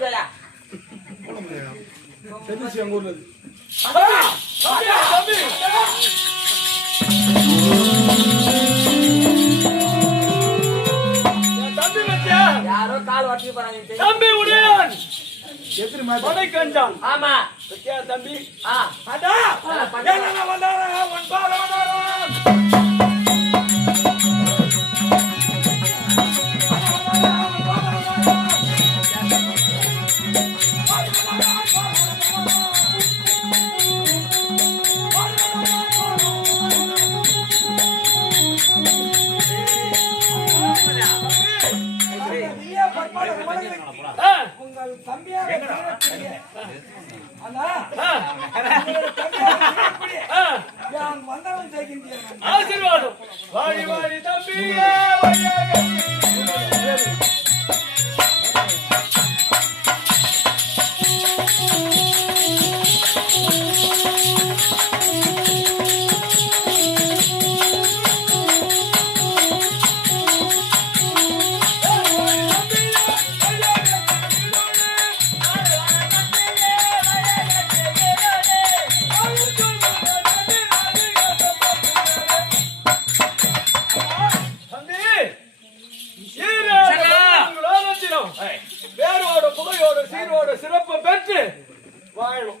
முடியாதா? செதிச்சு அங்க உள்ளது. தம்பி மச்சியா யாரோ கால் வாட்டி போறாங்க. தம்பி உடையான் எதிரி மாதிரி கண்டான். ஆமா தம்பி அடா என்ன வந்தாரா ஒன்பார வந்தாரா உங்கள் தம்பியாக நான் வந்தனம் செய்கின்றேன். ஆசீர்வாதம். வாடி வாடி தம்பியே வேரோட புகையோட சீரோட சிறப்பு பெற்று வாழும்.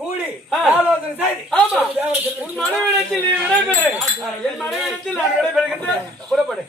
கூடி ஆலோசனை செய்து உன் மனைவிடத்தில் நீ விடைபெறு. என் மனைவிடத்தில் நான் விடைபெறுகின்றேன். புறப்படு.